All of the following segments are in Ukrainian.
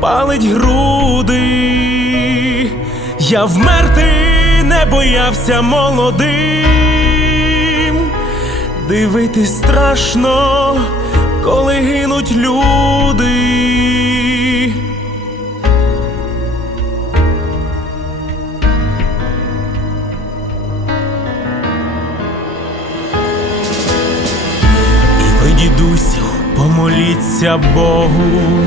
палить груди. Я вмерти не боявся молодим, дивитись страшно, коли гинуть люди. І дідусю, помоліться Богу.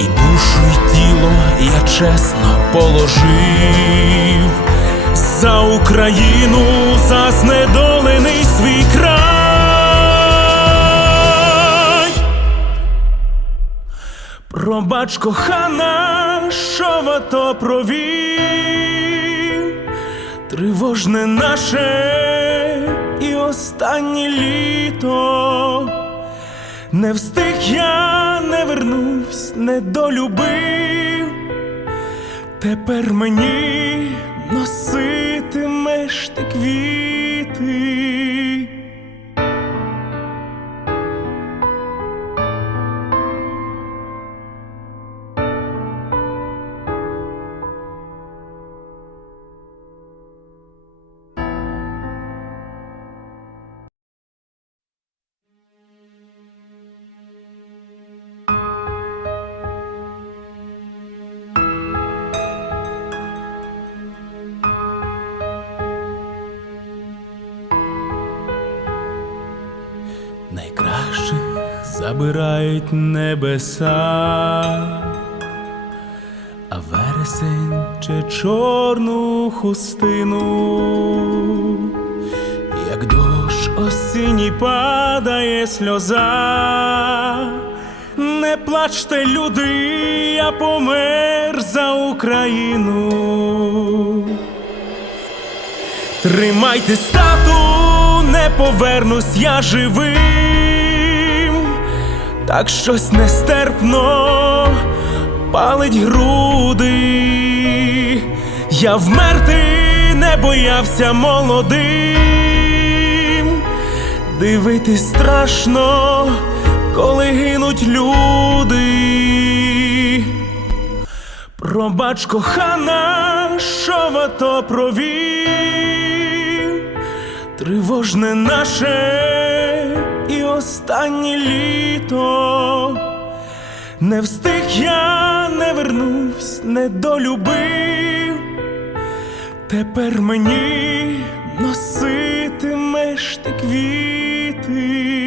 і душу, й тіло я чесно положив за Україну, за знедолений свій край. Пробач, кохана, що в ато провів, тривожне наше і останнє літо. Не встиг я, не вернусь, не долюбив. Тепер мені носитимеш ти квіти. Найкращих забирають небеса, а вересень чи чорну хустину, як дощ осінній падає сльоза. Не плачте, люди, я помер за Україну. Тримайте стату, не повернусь я живим, так щось нестерпно палить груди. Я вмерти не боявся молодим, дивитись страшно, коли гинуть люди. Пробач, кохана, що в ато провів, тривожне наше і останнє літо. Не встиг я, не вернусь, не долюбив. Тепер мені носитимеш ти квіти.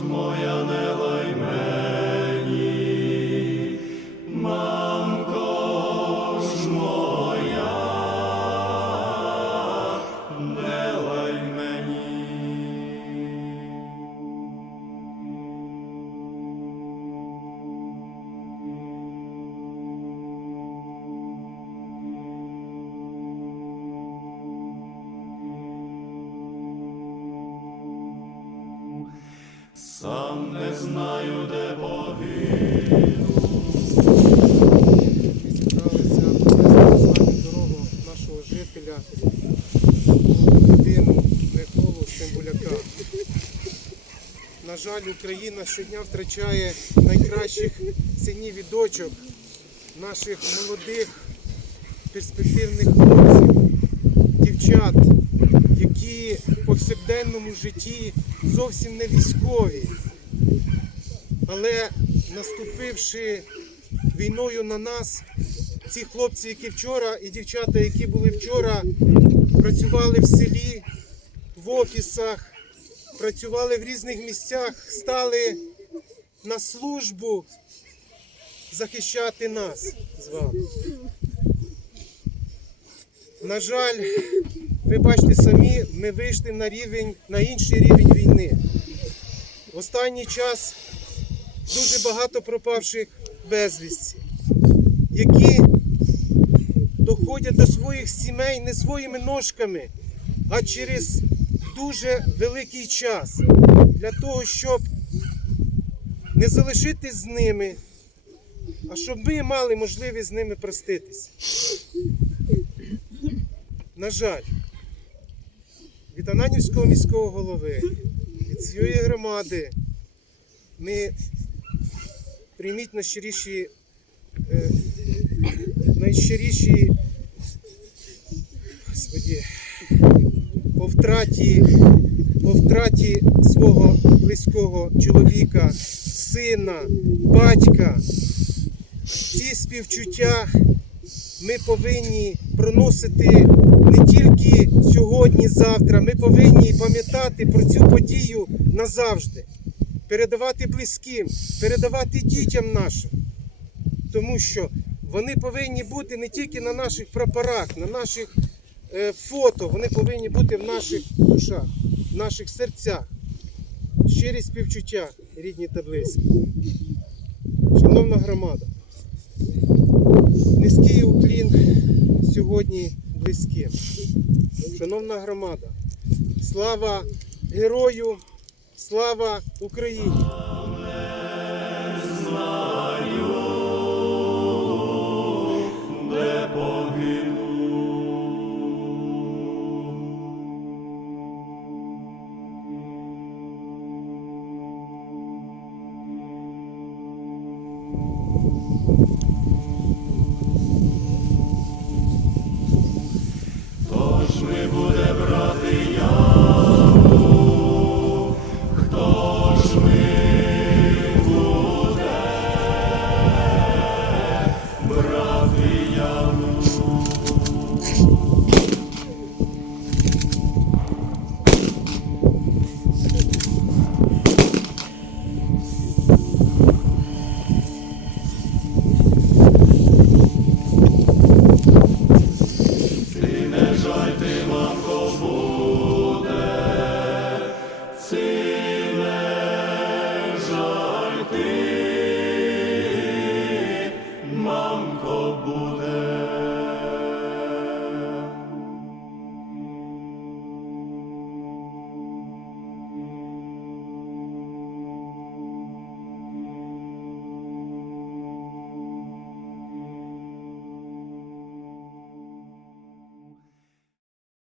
Моя не Сам не знаю, де погину. Ми зібралися провести останню дорогу нашого жителя, людину Миколу Цимбуляка. На жаль, Україна щодня втрачає найкращих синів і дочок, наших молодих перспективних хлопців, дівчат, які в повсякденному житті зовсім не військові. Але наступивши війною на нас, ці хлопці, які вчора, і дівчата, які були вчора, працювали в селі, в офісах, працювали в різних місцях, стали на службу захищати нас з вами. На жаль, ви бачите самі, ми вийшли на рівень, на інший рівень війни. В останній час дуже багато пропавших безвісті, які доходять до своїх сімей не своїми ножками, а через дуже великий час для того, щоб не залишитись з ними, а щоб ми мали можливість з ними проститись. На жаль, від Ананівського міського голови, від цієї громади ми прийміть найщиріші, е, найщиріші Господі, по втраті, по втраті свого близького чоловіка, сина, батька. Ці співчуття ми повинні проносити не тільки сьогодні, завтра. Ми повинні пам'ятати про цю подію назавжди передавати близьким, передавати дітям нашим. Тому що вони повинні бути не тільки на наших прапорах, на наших е, фото, вони повинні бути в наших душах, в наших серцях. Щирі співчуття, рідні та близькі. Шановна громада, Низький уклін сьогодні близьким. Шановна громада, слава герою, слава Україні! Знаю, де погиб.